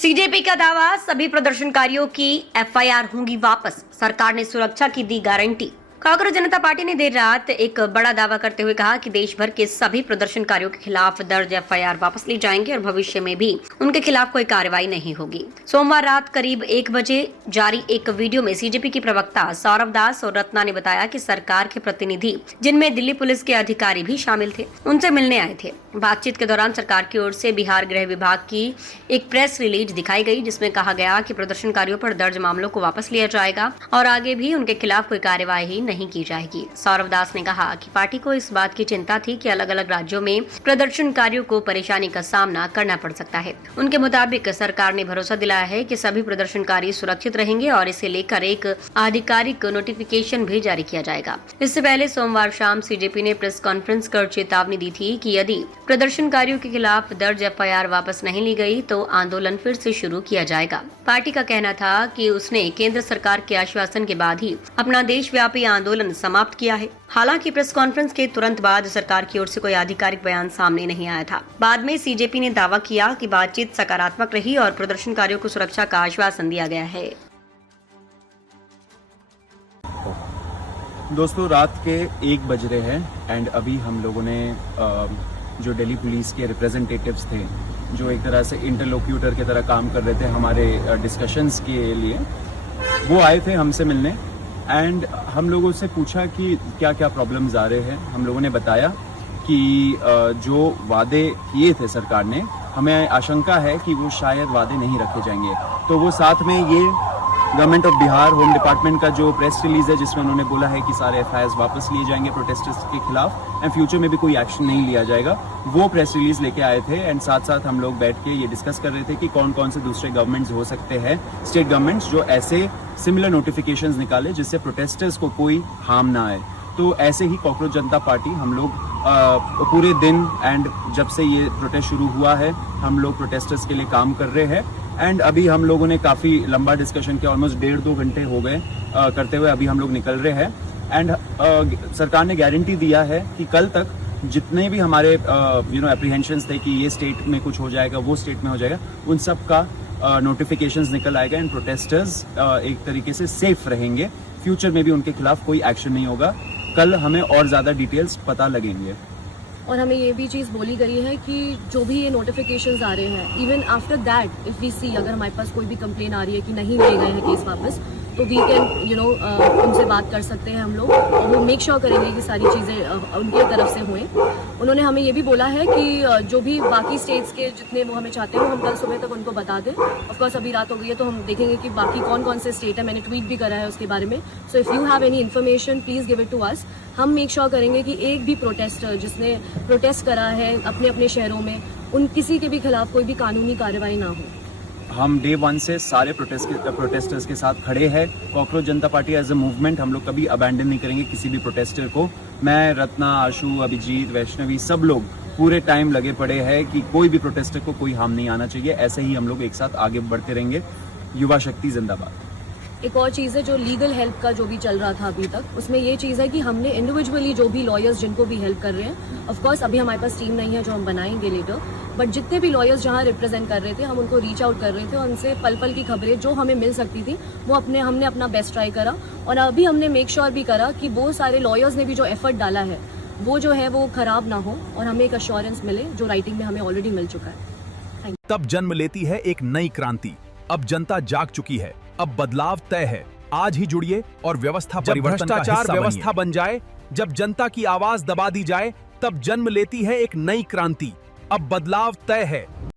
CJP का दावा, सभी प्रदर्शनकारियों की एफआईआर होंगी वापस, सरकार ने सुरक्षा की दी गारंटी। कांग्रेस जनता पार्टी ने देर रात एक बड़ा दावा करते हुए कहा कि देश भर के सभी प्रदर्शनकारियों के खिलाफ दर्ज एफआईआर वापस ली जाएंगी और भविष्य में भी उनके खिलाफ कोई कार्रवाई नहीं होगी। सोमवार रात करीब 1 बजे जारी एक वीडियो में सीजेपी की प्रवक्ता सौरभ दास और रत्ना ने बताया कि सरकार के प्रतिनिधि, जिनमें दिल्ली पुलिस के अधिकारी भी शामिल थे, उनसे मिलने आए थे। बातचीत के दौरान सरकार की ओर से बिहार गृह विभाग की एक प्रेस रिलीज दिखाई गई, जिसमें कहा गया कि प्रदर्शनकारियों पर दर्ज मामलों को वापस लिया जाएगा और आगे भी उनके खिलाफ कोई कार्यवाही नहीं की जाएगी। सौरभ दास ने कहा कि पार्टी को इस बात की चिंता थी कि अलग अलग राज्यों में प्रदर्शनकारियों को परेशानी का सामना करना पड़ सकता है। उनके मुताबिक सरकार ने भरोसा दिलाया है कि सभी प्रदर्शनकारी सुरक्षित रहेंगे और इसे लेकर एक आधिकारिक नोटिफिकेशन भी जारी किया जाएगा। इससे पहले सोमवार शाम सीजेपी ने प्रेस कॉन्फ्रेंस कर चेतावनी दी थी कि यदि प्रदर्शनकारियों के खिलाफ दर्ज एफआईआर वापस नहीं ली गई तो आंदोलन फिर से शुरू किया जाएगा। पार्टी का कहना था कि उसने केंद्र सरकार के आश्वासन के बाद ही अपना देशव्यापी आंदोलन समाप्त किया है। हालांकि प्रेस कॉन्फ्रेंस के तुरंत बाद सरकार की ओर से कोई आधिकारिक बयान सामने नहीं आया था। बाद में सीजेपी ने दावा किया कि बातचीत सकारात्मक रही और प्रदर्शनकारियों को सुरक्षा का आश्वासन दिया गया है। दोस्तों, रात के 1 बज रहे हैं एंड अभी हम लोगों ने जो दिल्ली पुलिस के रिप्रेजेंटेटिव्स थे, जो एक तरह से इंटरलोक्यूटर की तरह काम कर रहे थे हमारे डिस्कशंस के लिए, वो आए थे हमसे मिलने एंड हम लोगों से पूछा कि क्या क्या प्रॉब्लम्स आ रहे हैं। हम लोगों ने बताया कि जो वादे किए थे सरकार ने, हमें आशंका है कि वो शायद वादे नहीं रखे जाएंगे। तो वो साथ में ये government of Bihar home department का जो प्रेस रिलीज है, जिसमें उन्होंने बोला है कि सारे एफआईआर वापस लिए जाएंगे प्रोटेस्टर्स के खिलाफ एंड फ्यूचर में भी कोई एक्शन नहीं लिया जाएगा, वो प्रेस रिलीज लेके आए थे। एंड साथ साथ हम लोग बैठ के ये डिस्कस कर रहे थे कि कौन कौन से दूसरे गवर्नमेंट्स हो सकते हैं, स्टेट गवर्नमेंट्स, जो ऐसे सिमिलर नोटिफिकेशंस निकाले जिससे प्रोटेस्टर्स को कोई हार्म ना आए। तो ऐसे ही कांग्रेस जनता पार्टी, हम लोग पूरे दिन एंड जब से ये प्रोटेस्ट शुरू हुआ है, हम लोग प्रोटेस्टर्स के लिए काम कर रहे हैं। एंड अभी हम लोगों ने काफ़ी लंबा डिस्कशन किया, ऑलमोस्ट 1.5-2 घंटे हो गए करते हुए। अभी हम लोग निकल रहे हैं एंड सरकार ने गारंटी दिया है कि कल तक जितने भी हमारे एप्रीहेंशंस थे कि ये स्टेट में कुछ हो जाएगा, वो स्टेट में हो जाएगा, उन सब का नोटिफिकेशंस निकल आएगा एंड प्रोटेस्टर्स एक तरीके से सेफ रहेंगे। फ्यूचर में भी उनके खिलाफ कोई एक्शन नहीं होगा। कल हमें और ज़्यादा डिटेल्स पता लगेंगे। और हमें ये भी चीज़ बोली गई है कि जो भी ये नोटिफिकेशंस आ रहे हैं, even after that if we see, अगर हमारे पास कोई भी कंप्लेन आ रही है कि नहीं ले गए हैं केस वापस, तो वी कैन उनसे बात कर सकते हैं हम लोग, और वो मेक श्योर करेंगे कि सारी चीज़ें उनके तरफ से हुए। उन्होंने हमें ये भी बोला है कि जो भी बाकी स्टेट्स के जितने वो हमें चाहते हो, हम कल सुबह तक उनको बता दें। ऑफकोर्स अभी रात हो गई है तो हम देखेंगे कि बाकी कौन कौन से स्टेट है। मैंने ट्वीट भी करा है उसके बारे में। So if you have any information please give it to us. हम मेक श्योर करेंगे कि एक भी प्रोटेस्टर जिसने प्रोटेस्ट करा है अपने अपने शहरों में, उन किसी के भी खिलाफ कोई भी कानूनी कार्रवाई ना हो। हम डे 1 से सारे प्रोटेस्टर्स के साथ खड़े हैं। कांग्रेस जनता पार्टी एज अ मूवमेंट हम लोग कभी अबैंडन नहीं करेंगे किसी भी प्रोटेस्टर को। मैं, रत्ना, आशु, अभिजीत, वैष्णवी, सब लोग पूरे टाइम लगे पड़े हैं कि कोई भी प्रोटेस्टर को कोई हार्म नहीं आना चाहिए। ऐसे ही हम लोग एक साथ आगे बढ़ते रहेंगे। युवा शक्ति जिंदाबाद। एक और चीज़ है, जो लीगल हेल्प का जो भी चल रहा था अभी तक, उसमें ये चीज़ है कि हमने इंडिविजुअली जो भी लॉयर्स जिनको भी हेल्प कर रहे हैं, ऑफ कोर्स अभी हमारे पास टीम नहीं है जो हम बनाएंगे लेटर, बट जितने भी लॉयर्स जहाँ रिप्रेजेंट कर रहे थे, हम उनको रीच आउट कर रहे थे और उनसे पल पल की खबरें जो हमें मिल सकती थी वो हमने अपना बेस्ट ट्राई करा। और अभी हमने मेक श्योर भी करा कि वो सारे लॉयर्स ने भी जो एफर्ट डाला है वो जो है वो खराब ना हो और हमें एक अश्योरेंस मिले, जो राइटिंग में हमें ऑलरेडी मिल चुका है। तब जन्म लेती है एक नई क्रांति। अब जनता जाग चुकी है, अब बदलाव तय है। आज ही जुड़िए और व्यवस्था परिवर्तन का हिस्सा व्यवस्था बन जाए। जब जनता की आवाज दबा दी जाए, तब जन्म लेती है एक नई क्रांति। अब बदलाव तय है।